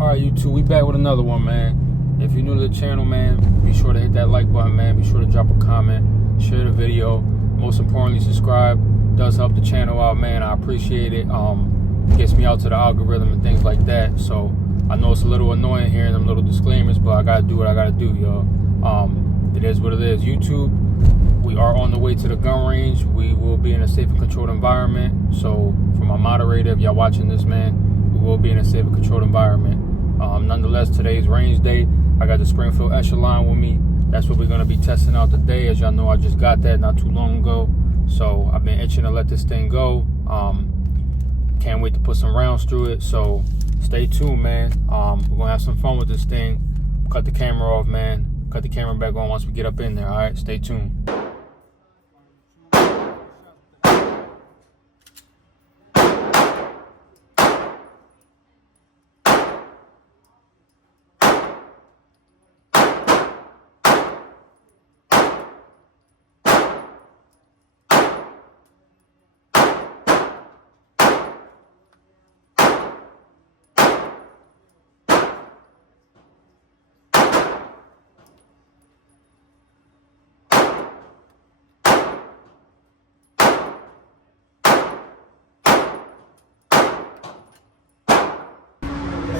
Alright, YouTube, we back with another one, man. If you're new to the channel, man, be sure to hit that like button, man. Be sure to drop a comment, share the video. Most importantly, subscribe. Does help the channel out, man. I appreciate it. Gets me out to the algorithm and things like that. So I know it's a little annoying hearing them little disclaimers, but I gotta do what I gotta do, y'all. It is what it is. YouTube, we are on the way to the gun range. We will be in a safe and controlled environment. So for my moderator, if y'all watching this, man, we will be in a safe and controlled environment. Nonetheless, today's range day. I got the Springfield Echelon with me. That's what we're gonna be testing out today. As y'all know, I just got that not too long ago. So I've been itching to let this thing go. Can't wait to put some rounds through it. So stay tuned, man. We're gonna have some fun with this thing. Cut the camera off, man. Cut the camera back on once we get up in there. All right, stay tuned.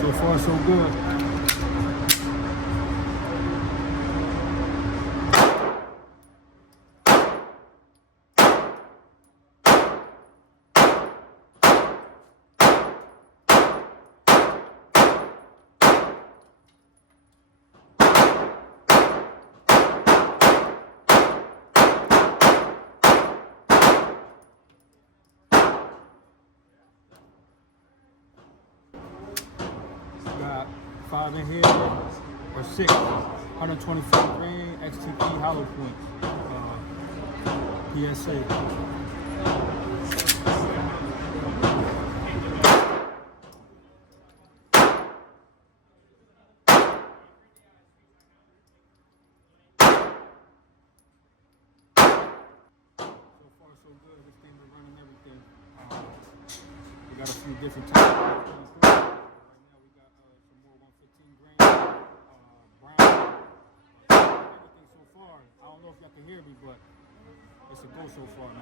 So far, so good. Got 5 in here, or 6, 124 grain XTP hollow point, PSA. So far so good, this thing is running everything. We got a few different types. I don't know if y'all can hear me, but it's a go so far, man.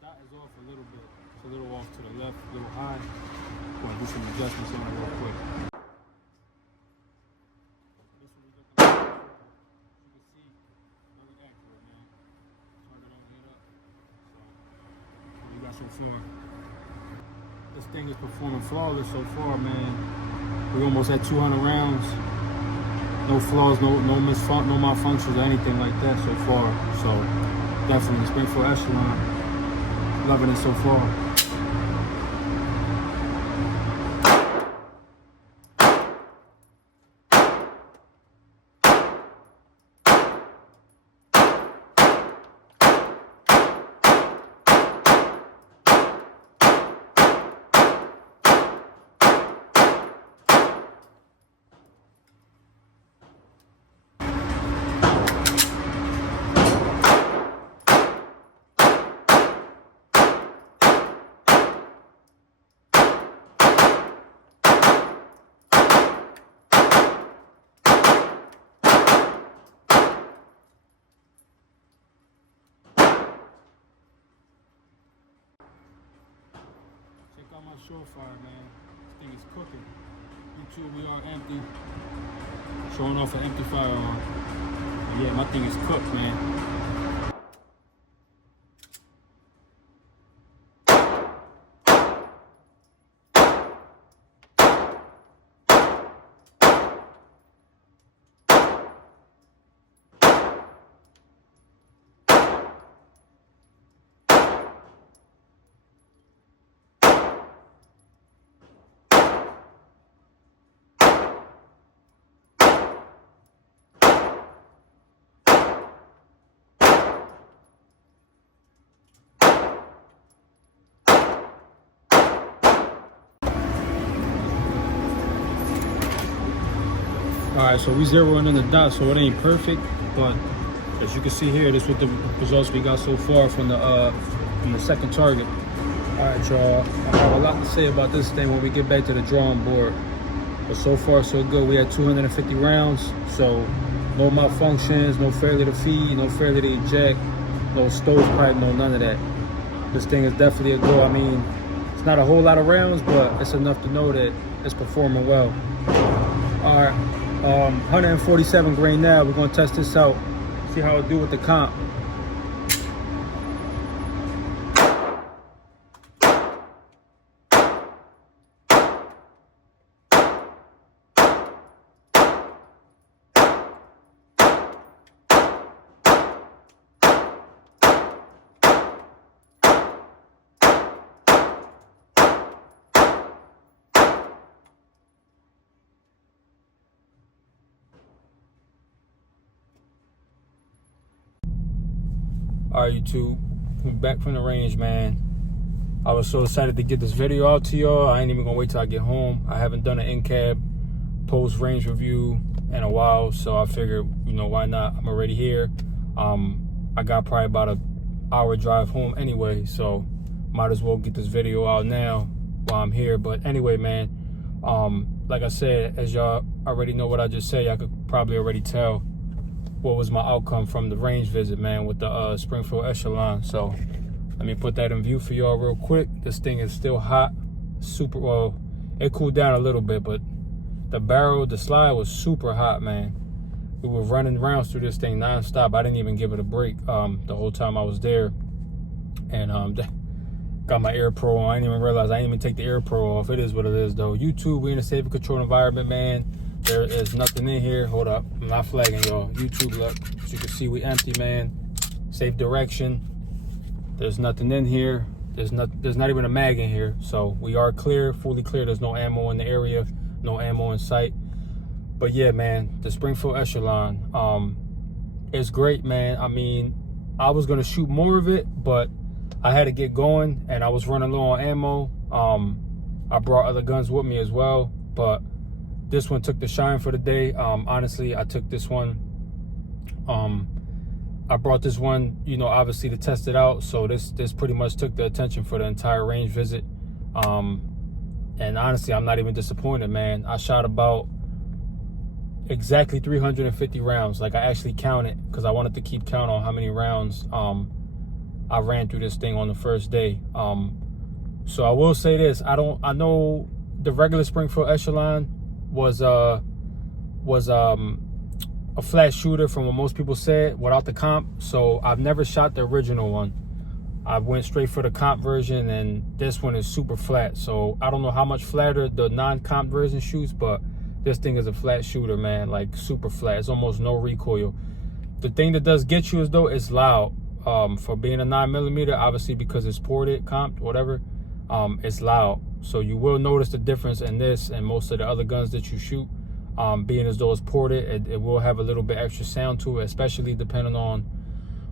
That is off a little bit. It's a little off to the left, a little high. I'm going to do some adjustments on it real quick. This one is looking like, you can see, very accurate, man. Turn it on, get up. So, what you got so far? This thing is performing flawless so far, man. We almost at 200 rounds. No flaws, no malfunctions or anything like that so far. So, definitely Springfield Echelon. Loving it so far. my Surefire, man. This thing is cooking. YouTube, we are empty. Showing off an empty firearm. Yeah, my thing is cooked, man. Alright, so we zeroing in the dot, so it ain't perfect, but as you can see here, this is what the results we got so far from the second target. Alright, y'all, I have a lot to say about this thing when we get back to the drawing board. But so far, so good. We had 250 rounds, so no malfunctions, no failure to feed, no failure to eject, no stovepipe, no none of that. This thing is definitely a go. I mean, it's not a whole lot of rounds, but it's enough to know that it's performing well. Alright. 147 grain now. We're gonna test this out, see how it do with the comp. Alright, YouTube, we're back from the range, man. I was so excited to get this video out to y'all. I ain't even gonna wait till I get home. I haven't done an in-cab post-range review in a while, so I figured, you know, why not? I'm already here. I got probably about an hour drive home anyway, so might as well get this video out now while I'm here. But anyway, man, like I said, as y'all already know what I just said, y'all could probably already tell what was my outcome from the range visit, man, with the Springfield Echelon. So let me put that in view for y'all real quick. This thing is still hot, super. Well, it cooled down a little bit, but the slide was super hot, man. We were running rounds through this thing nonstop. I didn't even give it a break the whole time I was there. And got my Air Pro on. I didn't even realize I didn't even take the Air Pro off. It is what it is, though. YouTube, we in a safe and controlled environment, man. There is nothing in here. Hold up, I'm not flagging, y'all. YouTube, look, as you can see, we empty, man. Safe direction. There's nothing in here. There's not even a mag in here. So we are clear, fully clear. There's no ammo in the area, no ammo in sight. But yeah, man, the Springfield Echelon, it's great, man. I mean, I was gonna shoot more of it, but I had to get going, and I was running low on ammo. I brought other guns with me as well, but this one took the shine for the day. Honestly, I took this one. I brought this one, you know, obviously to test it out. So this pretty much took the attention for the entire range visit. And honestly, I'm not even disappointed, man. I shot about exactly 350 rounds. Like, I actually counted because I wanted to keep count on how many rounds I ran through this thing on the first day. So I will say this: I know the regular Springfield Echelon was a flat shooter from what most people said without the comp. So I've never shot the original one. I went straight for the comp version, and this one is super flat. So I don't know how much flatter the non-comp version shoots, but this thing is a flat shooter, man, like super flat. It's almost no recoil. The thing that does get you is, though, it's loud. For being a 9mm, obviously, because it's ported, comped, whatever, it's loud. So you will notice the difference in this and most of the other guns that you shoot. Being as though it's ported, it will have a little bit extra sound to it, especially depending on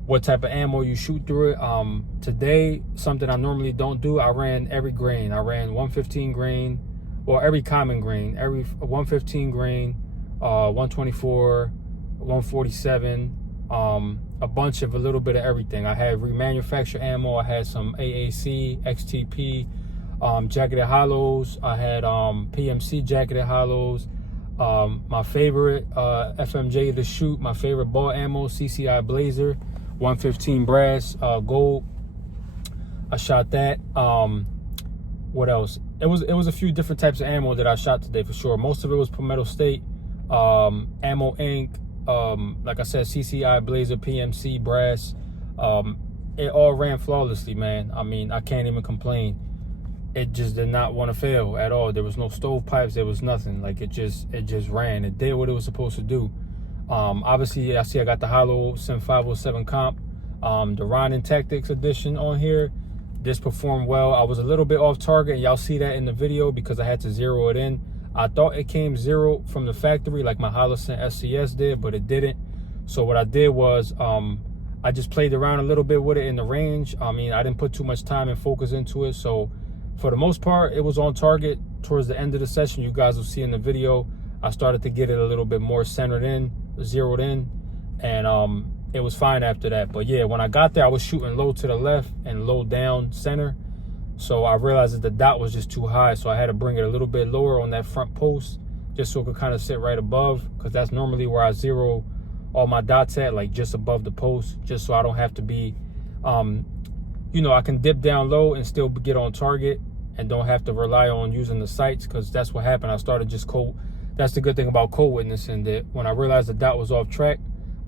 what type of ammo you shoot through it. Today, something I normally don't do, I ran every grain. I ran 115 grain, or every common grain, every 115 grain, 124, 147, a bunch of a little bit of everything. I had remanufactured ammo. I had some AAC, XTP, jacketed hollows. I had PMC jacketed hollows. My favorite FMJ to shoot, my favorite ball ammo, CCI Blazer, 115 brass, gold. I shot that. What else? it was a few different types of ammo that I shot today for sure. Most of it was Palmetto State, Ammo Inc., like I said, CCI, Blazer, PMC, Brass. It all ran flawlessly, man. I mean, I can't even complain. It just did not want to fail at all. There was no stovepipes. There was nothing. Like, it just ran. It did what it was supposed to do. Obviously, I see I got the Hollow Sim 507 comp, the Ronin Tactics edition on here. This performed well. I was a little bit off target, and y'all see that in the video because I had to zero it in. I thought it came zero from the factory like my Holocent SCS did, but it didn't. So what I did was I just played around a little bit with it in the range. I mean, I didn't put too much time and focus into it. So for the most part, it was on target. Towards the end of the session, you guys will see in the video, I started to get it a little bit more centered in, zeroed in, and it was fine after that. But yeah, when I got there, I was shooting low to the left and low down center. So I realized that the dot was just too high. So I had to bring it a little bit lower on that front post just so it could kind of sit right above, because that's normally where I zero all my dots at, like just above the post, just so I don't have to be, you know, I can dip down low and still get on target and don't have to rely on using the sights, because that's what happened. I started just cold. That's the good thing about cold witnessing, that when I realized the dot was off track,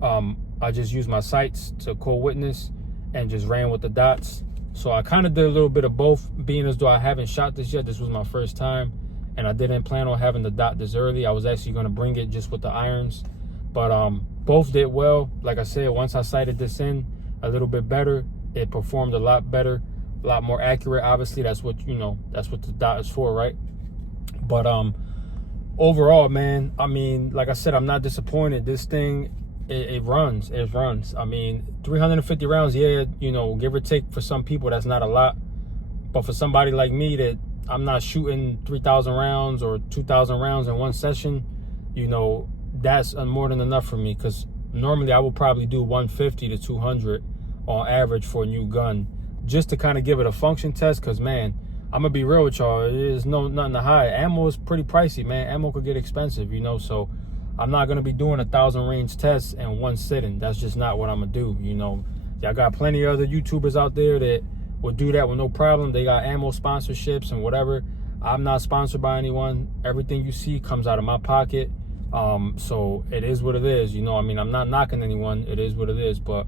I just used my sights to cold witness and just ran with the dots. So I kind of did a little bit of both, being as though I haven't shot this yet. This was my first time, and I didn't plan on having the dot this early. I was actually going to bring it just with the irons, but both did well. Like I said, once I sighted this in a little bit better, it performed a lot better, a lot more accurate. Obviously, that's what, you know, that's what the dot is for, right? But overall, man, I mean, like I said, I'm not disappointed. This thing, it runs. I mean, 350 rounds, yeah, you know, give or take, for some people that's not a lot, but for somebody like me that I'm not shooting 3,000 rounds or 2,000 rounds in one session, you know, that's more than enough for me, because normally I will probably do 150 to 200 on average for a new gun, just to kind of give it a function test. Because, man, I'm gonna be real with y'all, there's nothing to hide. Ammo is pretty pricey, man. Ammo could get expensive, you know, so I'm not gonna be doing 1,000 range tests in one sitting. That's just not what I'm gonna do, you know. Y'all got plenty of other YouTubers out there that will do that with no problem. They got ammo sponsorships and whatever. I'm not sponsored by anyone. Everything you see comes out of my pocket. So it is what it is, you know. I mean, I'm not knocking anyone. It is what it is. But,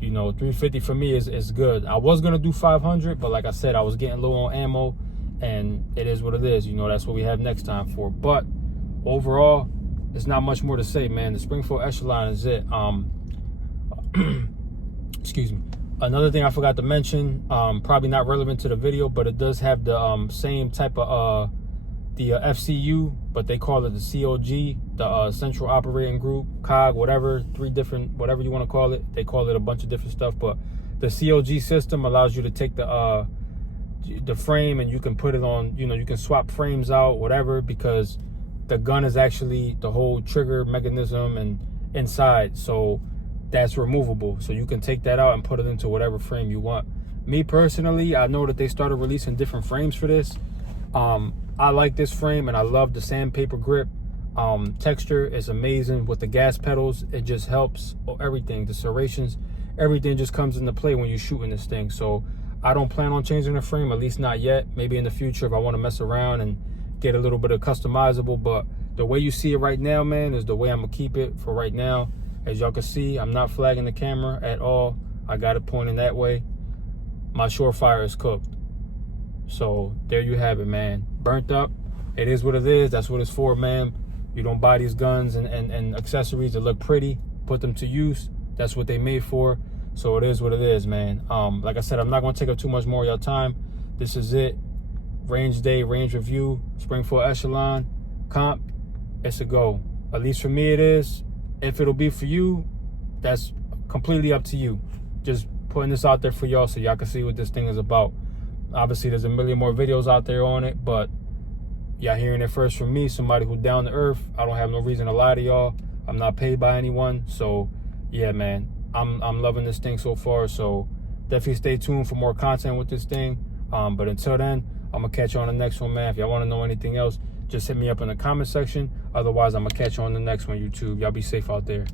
you know, 350 for me is good. I was gonna do 500, but like I said, I was getting low on ammo, and it is what it is. You know, that's what we have next time for. But overall, there's not much more to say, man. The Springfield Echelon is it. Excuse me. Another thing I forgot to mention, probably not relevant to the video, but it does have the same type of the FCU, but they call it the COG, the Central Operating Group, COG, whatever, 3 different, whatever you want to call it. They call it a bunch of different stuff, but the COG system allows you to take the frame and you can put it on, you know, you can swap frames out, whatever, because the gun is actually the whole trigger mechanism and inside, so that's removable. So you can take that out and put it into whatever frame you want. Me personally, I know that they started releasing different frames for this. I like this frame, and I love the sandpaper grip texture. Is amazing with the gas pedals. It just helps everything. The serrations, everything just comes into play when you're shooting this thing. So I don't plan on changing the frame, at least not yet. Maybe in the future if I want to mess around and get a little bit of customizable, but the way you see it right now, man, is the way I'm gonna keep it for right now. As y'all can see, I'm not flagging the camera at all. I got it pointing that way. My Surefire is cooked. So there you have it, man. Burnt up. It is what it is. That's what it's for, man. You don't buy these guns and accessories that look pretty, put them to use. That's what they made for. So it is what it is, man. Like I said, I'm not gonna take up too much more of your time. This is it. Range day, range review, Springfield Echelon comp. It's a go. At least for me it is. If it'll be for you, that's completely up to you. Just putting this out there for y'all so y'all can see what this thing is about. Obviously, there's a million more videos out there on it, but y'all hearing it first from me, somebody who down to earth. I don't have no reason to lie to y'all. I'm not paid by anyone. So yeah, man, I'm loving this thing so far. So definitely stay tuned for more content with this thing. But until then, I'm gonna catch you on the next one, man. If y'all want to know anything else, just hit me up in the comment section. Otherwise, I'm gonna catch you on the next one, YouTube. Y'all be safe out there.